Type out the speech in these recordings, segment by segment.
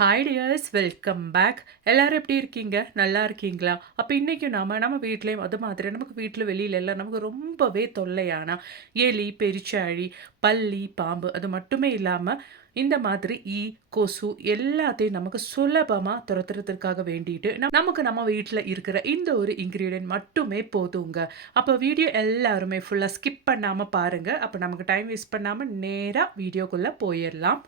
Hi tears, welcome back. எல்லாரும் எப்படி இருக்கீங்க? நல்லா இருக்கீங்களா? அப்போ இன்றைக்கும் நம்ம வீட்லேயும் அது மாதிரி நமக்கு வீட்டில் வெளியில எல்லாம் நமக்கு ரொம்பவே தொல்லையான எலி, பெருச்சாழி, பல்லி, பாம்பு அது மட்டுமே இல்லாமல் இந்த மாதிரி கொசு எல்லாத்தையும் நமக்கு சுலபமாக துரத்துறதுக்காக வேண்டிட்டு நமக்கு நம்ம வீட்டில் இருக்கிற இந்த ஒரு இன்க்ரீடியன்ட் மட்டுமே போதுங்க. அப்போ வீடியோ எல்லாருமே ஃபுல்லாக ஸ்கிப் பண்ணாமல் பாருங்கள். அப்போ நமக்கு டைம் வேஸ்ட் பண்ணாமல் நேராக வீடியோக்குள்ளே போயிடலாம்.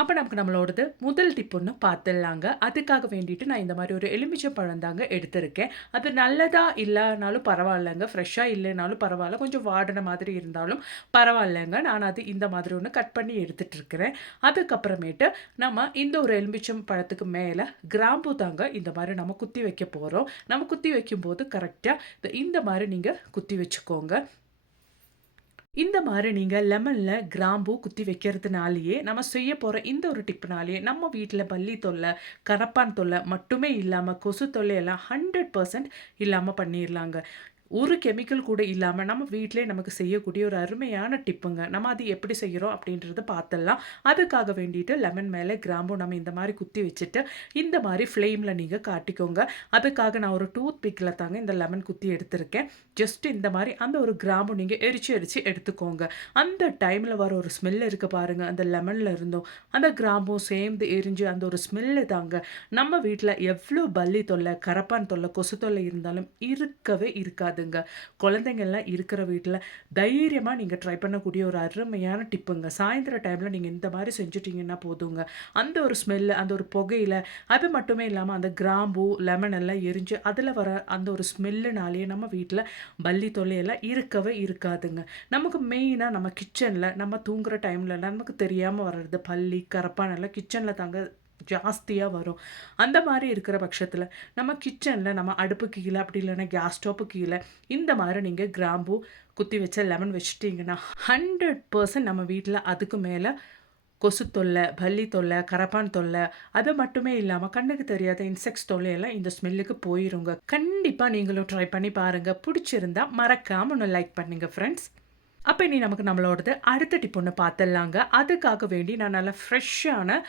அப்போ நமக்கு நம்மளோடது முதல் டிப் ஒன்று பார்த்துடலாங்க. அதுக்காக வேண்டிட்டு நான் இந்த மாதிரி ஒரு எலுமிச்சம்பழம் தாங்க எடுத்திருக்கேன். அது நல்லதா இல்லைனாலும் பரவாயில்லைங்க, ஃப்ரெஷ்ஷாக இல்லைனாலும் பரவாயில்ல, கொஞ்சம் வாடின மாதிரி இருந்தாலும் பரவாயில்லைங்க. நான் அது இந்த மாதிரி ஒன்று கட் பண்ணி எடுத்துகிட்டு இருக்கிறேன். அதுக்கப்புறமேட்டு நம்ம இந்த ஒரு எலுமிச்சம்பழத்துக்கு மேலே கிராம்பு தாங்க இந்த மாதிரி நம்ம குத்தி வைக்க போகிறோம். நம்ம குத்தி வைக்கும்போது கரெக்டாக இந்த மாதிரி நீங்கள் குத்தி வச்சுக்கோங்க. இந்த மாதிரி நீங்கள் லெமனில் கிராம்பு குத்தி வைக்கிறதுனாலேயே நம்ம செய்ய போகிற இந்த ஒரு டிப்புனாலேயே நம்ம வீட்டில் பல்லி தொல்லை, கரப்பான் தொல்லை மட்டுமே இல்லாமல் கொசு தொல்லையெல்லாம் 100% இல்லாமல் பண்ணிடலாங்க. ஒரு கெமிக்கல் கூட இல்லாமல் நம்ம வீட்டிலே நமக்கு செய்யக்கூடிய ஒரு அருமையான டிப்புங்க. நம்ம அது எப்படி செய்கிறோம் அப்படின்றத பார்த்துடலாம். அதுக்காக வேண்டிட்டு லெமன் மேலே கிராம்பு நம்ம இந்த மாதிரி குத்தி வச்சுட்டு இந்த மாதிரி ஃப்ளேமில் நீங்கள் காட்டிக்கோங்க. அதுக்காக நான் ஒரு டூத் பிக்கில் தாங்க இந்த லெமன் குத்தி எடுத்திருக்கேன். ஜஸ்ட் இந்த மாதிரி அந்த ஒரு கிராம்பு நீங்கள் எரிச்சு எடுத்துக்கோங்க. அந்த டைமில் வர ஒரு ஸ்மெல் இருக்குது பாருங்கள், அந்த லெமனில் இருந்தும் அந்த கிராம்பும் சேர்ந்து எரிஞ்சு அந்த ஒரு ஸ்மெல்லு தாங்க நம்ம வீட்டில் எவ்வளோ பல்லி தொல்லை, கரப்பான் தொல்லை, கொசு தொல்லை இருந்தாலும் இருக்கவே இருக்காதுங்க. குழந்தைங்கள்லாம் இருக்கிற வீட்டில் தைரியமாக நீங்கள் ட்ரை பண்ணக்கூடிய ஒரு அருமையான டிப்புங்க. சாயந்தர டைமில் நீங்கள் இந்த மாதிரி செஞ்சுட்டிங்கன்னா போதுங்க. அந்த ஒரு ஸ்மெல்லு, அந்த ஒரு புகையில், அது மட்டுமே இல்லாமல் அந்த கிராம்பு, லெமன் எல்லாம் எரிஞ்சு அதில் வர அந்த ஒரு ஸ்மெல்லுனாலேயே நம்ம வீட்டில் பல்லி தொல்லையெல்லாம் இருக்கவே இருக்காதுங்க. நமக்கு மெயினாக நம்ம கிச்சனில் நம்ம தூங்குகிற டைம்லலாம் நமக்கு தெரியாமல் வர்றது பல்லி, கரப்பான் எல்லாம் கிச்சனில் தாங்க ஜாஸ்தியாக வரும். அந்த மாதிரி இருக்கிற பட்சத்தில் நம்ம கிச்சனில் நம்ம அடுப்புக்கு கீழே அப்படி இல்லைன்னா கேஸ் ஸ்டோப்புக்கு கீழே இந்த மாதிரி நீங்கள் கிராம்பு குத்தி வச்ச லெமன் வச்சுட்டிங்கன்னா 100% நம்ம வீட்டில் அதுக்கு மேலே கொசு தொல்லை, பல்லி தொல்லை, கரப்பான் தொல்லை, அது மட்டுமே இல்லாமல் கண்ணுக்கு தெரியாத இன்செக்ட்ஸ் தொல்லையெல்லாம் இந்த ஸ்மெல்லுக்கு போயிருங்க. கண்டிப்பாக நீங்களும் ட்ரை பண்ணி பாருங்கள். பிடிச்சிருந்தா மறக்காமல் ஒன்று லைக் பண்ணுங்கள் ஃப்ரெண்ட்ஸ். அப்போ இனி நமக்கு நம்மளோடது அடுத்த டிப் ஒன்று பார்த்துடலாங்க. அதுக்காக வேண்டி நான் நல்லா ஃப்ரெஷ்ஷான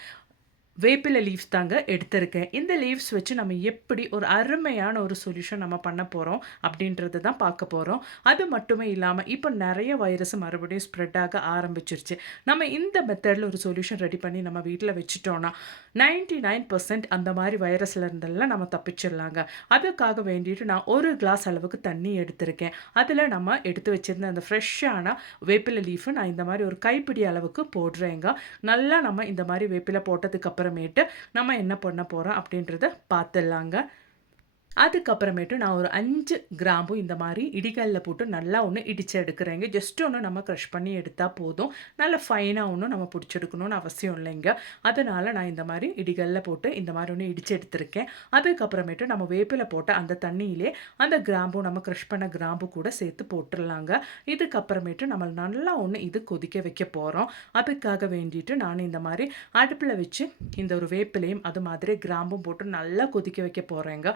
வேப்பிலை லீவ்ஸ் தாங்க எடுத்திருக்கேன். இந்த லீவ்ஸ் வச்சு நம்ம எப்படி ஒரு அருமையான ஒரு சொல்யூஷன் நம்ம பண்ண போகிறோம் அப்படின்றது தான் பார்க்க போகிறோம். அது மட்டுமே இல்லாமல் இப்போ நிறைய வைரஸ் மறுபடியும் ஸ்ப்ரெட் ஆக ஆரம்பிச்சிருச்சு. நம்ம இந்த மெத்தடில் ஒரு சொல்யூஷன் ரெடி பண்ணி நம்ம வீட்டில் வச்சுட்டோன்னா 99% அந்த மாதிரி வைரஸ்ல இருந்தெல்லாம் நம்ம தப்பிச்சிடலாங்க. அதுக்காக வேண்டிட்டு நான் ஒரு கிளாஸ் அளவுக்கு தண்ணி எடுத்திருக்கேன். அதில் நம்ம எடுத்து வச்சுருந்த அந்த ஃப்ரெஷ்ஷான வேப்பிலை லீஃபு நான் இந்த மாதிரி ஒரு கைப்பிடி அளவுக்கு போடுறேங்க. நல்லா நம்ம இந்த மாதிரி வேப்பிலை போட்டதுக்கப்புறம் நம்ம என்ன பண்ண போகிறோம் அப்படின்றத பார்த்துடலாங்க. அதுக்கப்புறமேட்டு நான் ஒரு 5 கிராம்பு இந்த மாதிரி இடிகல்ல போட்டு நல்லா ஒன்று இடித்து எடுக்கிறேங்க. ஜஸ்ட் ஒன்று நம்ம க்ரஷ் பண்ணி எடுத்தால் போதும். நல்லா ஃபைனாக ஒன்றும் நம்ம பிடிச்செடுக்கணும்னு அவசியம் இல்லைங்க. அதனால் நான் இந்த மாதிரி இடிகல்ல போட்டு இந்த மாதிரி ஒன்று இடித்து எடுத்திருக்கேன். அதுக்கப்புறமேட்டு நம்ம வேப்பில போட்ட அந்த தண்ணியிலே அந்த கிராம்பு நம்ம க்ரஷ் பண்ண கிராம்பு கூட சேர்த்து போட்டுடலாங்க. இதுக்கப்புறமேட்டு நம்ம நல்லா ஒன்று இது கொதிக்க வைக்க போகிறோம். அதுக்காக வேண்டிட்டு நான் இந்த மாதிரி அடுப்பில் வச்சு இந்த ஒரு வேப்பிலையும் அது மாதிரி கிராம்பும் போட்டு நல்லா கொதிக்க வைக்க போகிறேங்க.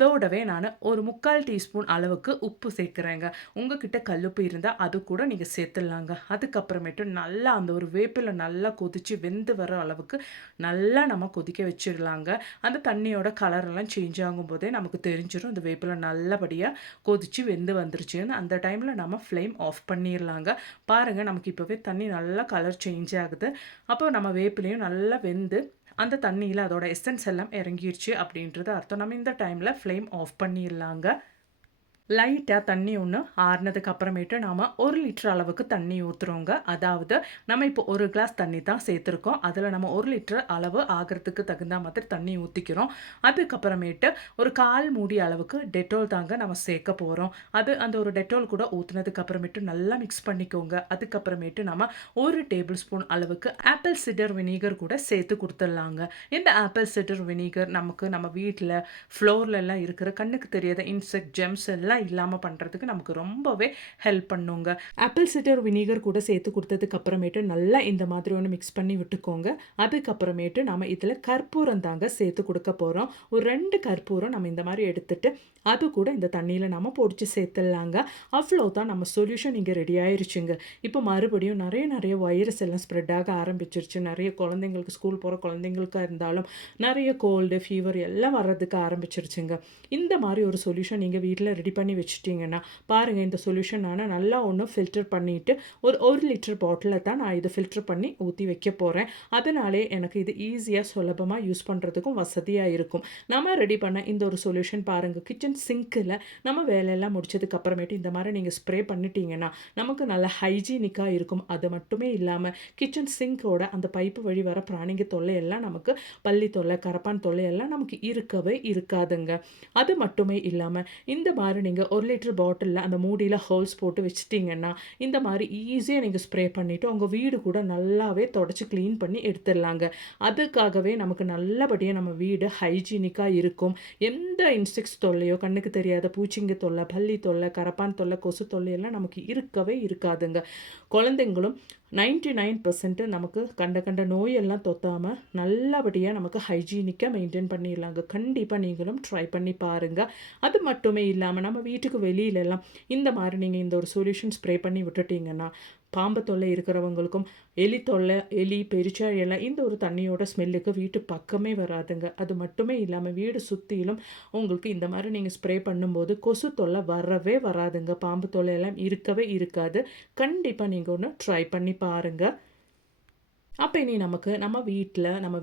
அதோடவே நான் ஒரு 3/4 டீஸ்பூன் அளவுக்கு உப்பு சேர்க்குறேங்க. உங்ககிட்ட கல்லுப்பு இருந்தால் அது கூட நீங்கள் சேர்த்துடலாங்க. அதுக்கப்புறமேட்டு நல்லா அந்த ஒரு வேப்பிலை நல்லா கொதித்து வெந்து வர அளவுக்கு நல்லா நம்ம கொதிக்க வச்சிடலாங்க. அந்த தண்ணியோட கலரெல்லாம் சேஞ்ச் ஆகும்போதே நமக்கு தெரிஞ்சிடும் இந்த வேப்பிலை நல்லபடியாக கொதித்து வெந்து வந்துருச்சுன்னு. அந்த டைமில் நம்ம ஃப்ளேம் ஆஃப் பண்ணிடலாங்க. பாருங்கள், நமக்கு இப்போவே தண்ணி நல்லா கலர் சேஞ்ச் ஆகுது. அப்போ நம்ம வேப்பிலையும் நல்லா வெந்து அந்த தண்ணியில் அதோட எசன்ஸ் எல்லாம் இறங்கிருச்சு அப்படின்றது அர்த்தம். நம்ம இந்த டைமில் ஃப்ளேம் ஆஃப் பண்ணிடலாங்க. லைட்டாக தண்ணி ஒன்று ஆறுனதுக்கு அப்புறமேட்டு நாம் 1 லிட்டர் அளவுக்கு தண்ணி ஊற்றுறோங்க. அதாவது நம்ம இப்போ 1 கிளாஸ் தண்ணி தான் சேர்த்துருக்கோம். அதில் நம்ம 1 லிட்டர் அளவு ஆகிறதுக்கு தகுந்த மாதிரி தண்ணி ஊற்றிக்கிறோம். அதுக்கப்புறமேட்டு ஒரு 1/4 மூடி அளவுக்கு டெட்டால் தாங்க நம்ம சேர்க்க போகிறோம். அந்த ஒரு டெட்டால் கூட ஊற்றுனதுக்கு அப்புறமேட்டு நல்லா மிக்ஸ் பண்ணிக்கோங்க. அதுக்கப்புறமேட்டு நம்ம 1 டேபிள் ஸ்பூன் அளவுக்கு ஆப்பிள் சிடர் வினீகர் கூட சேர்த்து கொடுத்துடலாங்க. இந்த ஆப்பிள் சிடர் வினீகர் நமக்கு நம்ம வீட்டில் ஃப்ளோர்லலாம் இருக்கிற கண்ணுக்கு தெரியாத இன்செக்ட் ஜெம்ஸ் எல்லாம் அதெல்லாம் இல்லாமல் பண்ணுறதுக்கு நமக்கு ரொம்பவே ஹெல்ப் பண்ணுங்க. ஆப்பிள் சிடர் வினிகர் கூட சேர்த்து கொடுத்ததுக்கு அப்புறமேட்டு நல்லா இந்த மாதிரி ஒன்று மிக்ஸ் பண்ணி விட்டுக்கோங்க. அதுக்கப்புறமேட்டு நம்ம இதில் கற்பூரம் தாங்க சேர்த்து கொடுக்க போகிறோம். ஒரு 2 கற்பூரம் நம்ம இந்த மாதிரி எடுத்துட்டு அது கூட இந்த தண்ணியில் நம்ம பொடிச்சு சேர்த்துடலாங்க. அவ்வளோதான், நம்ம சொல்யூஷன் இங்கே ரெடி ஆயிருச்சுங்க. இப்போ மறுபடியும் நிறைய வைரஸ் எல்லாம் ஸ்ப்ரெட் ஆக ஆரம்பிச்சிருச்சு. நிறைய குழந்தைங்களுக்கு, ஸ்கூல் போகிற குழந்தைங்களுக்காக இருந்தாலும் நிறைய கோல்டு ஃபீவர் எல்லாம் வர்றதுக்கு ஆரம்பிச்சிருச்சுங்க. இந்த மாதிரி ஒரு சொல்யூஷன் நீங்கள் வீட்டில் ரெடி பண்ணி வச்சுட்டிங்கன்னா பாருங்கள், இந்த சொல்யூஷன் நான் நல்லா ஒன்று ஃபில்டர் பண்ணிவிட்டு ஒரு 1 லிட்டர் பாட்டிலில் தான் நான் இதை ஃபில்டர் பண்ணி ஊற்றி வைக்க போகிறேன். அதனாலே எனக்கு இது ஈஸியாக சுலபமாக யூஸ் பண்ணுறதுக்கும் வசதியாக இருக்கும். நம்ம ரெடி பண்ண இந்த ஒரு சொல்யூஷன் பாருங்கள், கிச்சன் சிங்கில் நம்ம வேலையெல்லாம் முடிச்சதுக்கு அப்புறமேட்டு இந்த மாதிரி நீங்கள் ஸ்ப்ரே பண்ணிட்டீங்கன்னா நமக்கு நல்ல ஹைஜீனிக்காக இருக்கும். அது மட்டுமே இல்லாமல் கிச்சன் சிங்கோட அந்த பைப்பு வழி வர பிராணிங்க தொல்லை எல்லாம் நமக்கு பள்ளி தொல்லை, கரப்பான் தொல்லை எல்லாம் நமக்கு இருக்கவே இருக்காதுங்க. அது மட்டுமே இல்லாமல் இந்த மாதிரி நீங்கள் 1 லிட்டர் பாட்டிலில் அந்த மூடியில் ஹோல்ஸ் போட்டு வச்சுட்டிங்கன்னா இந்த மாதிரி ஈஸியாக நீங்கள் ஸ்ப்ரே பண்ணிவிட்டு உங்கள் வீடு கூட நல்லாவே தொடச்சி க்ளீன் பண்ணி எடுத்துடலாங்க. அதுக்காகவே நமக்கு நல்லபடியாக நம்ம வீடு ஹைஜீனிக்காக இருக்கும். எந்த இன்செக்ட்ஸ் தொல்லையோ, கண்ணுக்கு தெரியாத பூச்சிங்க தொல்லை, பல்லி தொல்லை, கரப்பான் தொல்லை, கொசு தொல்லை எல்லாம் நமக்கு இருக்கவே இருக்காதுங்க. குழந்தைங்களும் 99% நமக்கு கண்ட நோயெல்லாம் தொத்தாமல் நல்லபடியாக நமக்கு ஹைஜீனிக்காக மெயின்டைன் பண்ணிடலாங்க. கண்டிப்பாக நீங்களும் ட்ரை பண்ணி பாருங்கள். அது மட்டுமே இல்லாமல் நம்ம வீட்டுக்கு வெளியிலெல்லாம் இந்த மாதிரி நீங்கள் இந்த ஒரு சொல்யூஷன் ஸ்ப்ரே பண்ணி விட்டுட்டிங்கன்னா பாம்பு தொல்லை இருக்கிறவங்களுக்கும், எலி தொல்லை, எலி பெருச்சாழி எல்லாம் இந்த ஒரு தண்ணியோட ஸ்மெல்லுக்கு வீட்டு பக்கமே வராதுங்க. அது மட்டுமே இல்லாமல் வீடு சுற்றிலும் உங்களுக்கு இந்த மாதிரி நீங்கள் ஸ்ப்ரே பண்ணும்போது கொசு தொல்லை வரவே வராதுங்க. பாம்பு தொல்லை எல்லாம் இருக்கவே இருக்காது. கண்டிப்பாக நீங்கள் ஒன்று ட்ரை பண்ணி பாருங்கள். அப்போ இனி நமக்கு நம்ம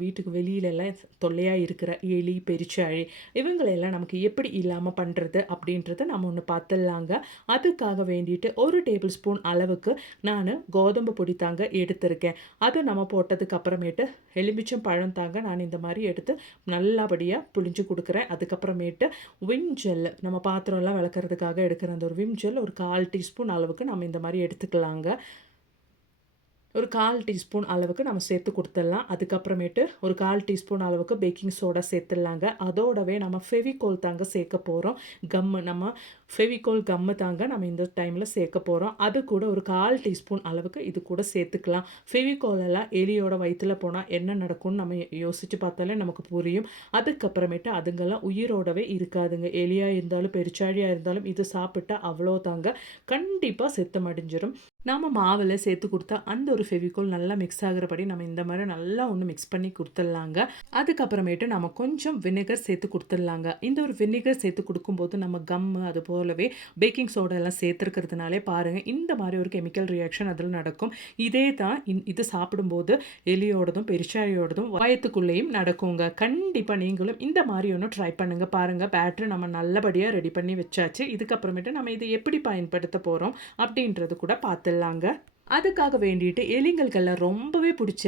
வீட்டுக்கு வெளியிலெல்லாம் தொல்லையாக இருக்கிற எலி, பெருச்சாழி இவங்களெல்லாம் நமக்கு எப்படி இல்லாமல் பண்ணுறது அப்படின்றத நம்ம ஒன்று பார்த்துடலாங்க. அதுக்காக வேண்டிட்டு 1 டேபிள் ஸ்பூன் அளவுக்கு நான் கோதம்பு பொடி தாங்க எடுத்திருக்கேன். அதை நம்ம போட்டதுக்கு அப்புறமேட்டு எலுமிச்சம் பழம் தாங்க நான் இந்த மாதிரி எடுத்து நல்லபடியாக புளிஞ்சு கொடுக்குறேன். அதுக்கப்புறமேட்டு விம் ஜெல், நம்ம பாத்திரம்லாம் விளக்குறதுக்காக எடுக்கிற அந்த ஒரு விம் ஜெல் ஒரு 1/4 டீஸ்பூன் அளவுக்கு நம்ம இந்த மாதிரி எடுத்துக்கலாங்க. ஒரு 1/4 டீஸ்பூன் அளவுக்கு நம்ம சேர்த்து கொடுத்துடலாம். அதுக்கப்புறமேட்டு ஒரு 1/4 டீஸ்பூன் அளவுக்கு பேக்கிங் சோடா சேர்த்துடலாங்க. அதோடவே நம்ம ஃபெவிகோல் தாங்க சேர்க்க போகிறோம். நம்ம ஃபெவிகோல் கம்மு தாங்க நம்ம இந்த டைமில் சேர்க்க போகிறோம். அது கூட ஒரு 1/4 டீஸ்பூன் அளவுக்கு இது கூட சேர்த்துக்கலாம். ஃபெவிகோலெல்லாம் எலியோட வயிற்றில் போனால் என்ன நடக்கும்னு நம்ம யோசித்து பார்த்தாலே நமக்கு புரியும். அதுக்கப்புறமேட்டு அதுங்கெல்லாம் உயிரோடவே இருக்காதுங்க. எலியாக இருந்தாலும் பெருச்சாழியாக இருந்தாலும் இது சாப்பிட்டா அவ்வளோதாங்க, கண்டிப்பாக செத்து மடிஞ்சிடும். நம்ம மாவில் சேர்த்து கொடுத்தா அந்த ஒரு ஃபெவிகோல் நல்லா மிக்ஸ் ஆகிறபடி நம்ம இந்த மாதிரி நல்லா ஒன்று மிக்ஸ் பண்ணி கொடுத்துடலாங்க. அதுக்கப்புறமேட்டு நம்ம கொஞ்சம் வினிகர் சேர்த்து கொடுத்துடலாங்க. இந்த ஒரு வினிகர் சேர்த்து கொடுக்கும்போது நம்ம கம்மு அது போலவே பேக்கிங் சோடா எல்லாம் சேர்த்துருக்கிறதுனாலே பாருங்கள் இந்த மாதிரி ஒரு கெமிக்கல் ரியாக்ஷன் அதில் நடக்கும். இதே தான் இது சாப்பிடும்போது எலியோடதும் பெருச்சாழியோடதும் வயத்துக்குள்ளேயும் நடக்குங்க. கண்டிப்பாக நீங்களும் இந்த மாதிரி ஒன்று ட்ரை பண்ணுங்கள். பாருங்கள், பேட்டரி நம்ம நல்லபடியாக ரெடி பண்ணி வச்சாச்சு. இதுக்கப்புறமேட்டு நம்ம இதை எப்படி பயன்படுத்த போகிறோம் அப்படின்றது கூட பார்த்துடலாங்க. அதுக்காக வேண்டிட்டு எலிங்களுக்கெல்லாம் ரொம்பவே பிடிச்ச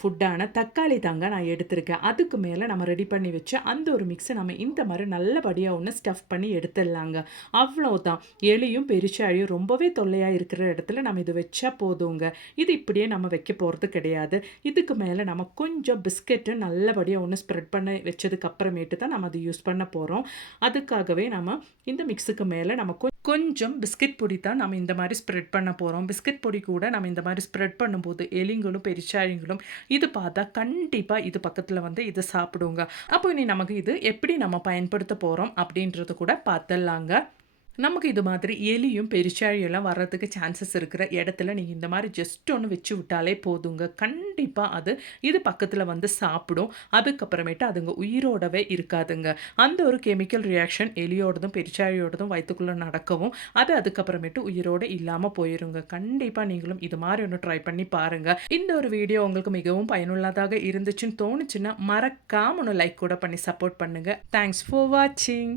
ஃபுட்டான தக்காளி தாங்க நான் எடுத்திருக்கேன். அதுக்கு மேலே நம்ம ரெடி பண்ணி வச்ச அந்த ஒரு மிக்ஸை நம்ம இந்த மாதிரி நல்லபடியாக ஒன்று ஸ்டஃப் பண்ணி எடுத்துடலாங்க. அவ்வளோதான், எலியும் பெருச்சாழியும் ரொம்பவே தொல்லையாக இருக்கிற இடத்துல நம்ம இது வச்சா போதுங்க. இது இப்படியே நம்ம வைக்க போகிறது கிடையாது. இதுக்கு மேலே நம்ம கொஞ்சம் பிஸ்கெட்டு நல்லபடியாக ஒன்று ஸ்ப்ரெட் பண்ணி வச்சதுக்கு அப்புறமேட்டு தான் நம்ம அதை யூஸ் பண்ண போகிறோம். அதுக்காகவே நம்ம இந்த மிக்ஸுக்கு மேலே நம்ம கொஞ்சம் பிஸ்கெட் பொடி தான் நம்ம இந்த மாதிரி ஸ்ப்ரெட் பண்ண போகிறோம். பிஸ்கெட் பொடி கூட நம்ம இந்த மாதிரி ஸ்ப்ரெட் பண்ணும்போது எலிங்களும் பெருச்சாழிங்களும் இது பார்த்தா கண்டிப்பாக இது பக்கத்தில் வந்து இதை சாப்பிடுங்க. அப்போ இனி நமக்கு இது எப்படி நம்ம பயன்படுத்த போகிறோம் அப்படின்றது கூட பார்த்துடலாங்க. நமக்கு இது மாதிரி எலியும் பெருச்சாழியெல்லாம் வர்றதுக்கு சான்சஸ் இருக்கிற இடத்துல நீங்கள் இந்த மாதிரி ஜஸ்ட் ஒன்று வச்சு விட்டாலே போதுங்க. கண்டிப்பாக இது பக்கத்தில் வந்து சாப்பிடும். அதுக்கப்புறமேட்டு அதுங்க உயிரோடவே இருக்காதுங்க. அந்த ஒரு கெமிக்கல் ரியாக்ஷன் எலியோடதும் பெருச்சாழியோடதும் வயிற்றுக்குள்ளே நடக்கவும் அதுக்கப்புறமேட்டு உயிரோடு இல்லாமல் போயிருங்க. கண்டிப்பாக நீங்களும் இது மாதிரி ஒன்று ட்ரை பண்ணி பாருங்கள். இந்த ஒரு வீடியோ உங்களுக்கு மிகவும் பயனுள்ளதாக இருந்துச்சுன்னு தோணுச்சுன்னா மறக்காம ஒன்று லைக் கூட பண்ணி சப்போர்ட் பண்ணுங்கள். தேங்க்ஸ் ஃபார் வாட்சிங்.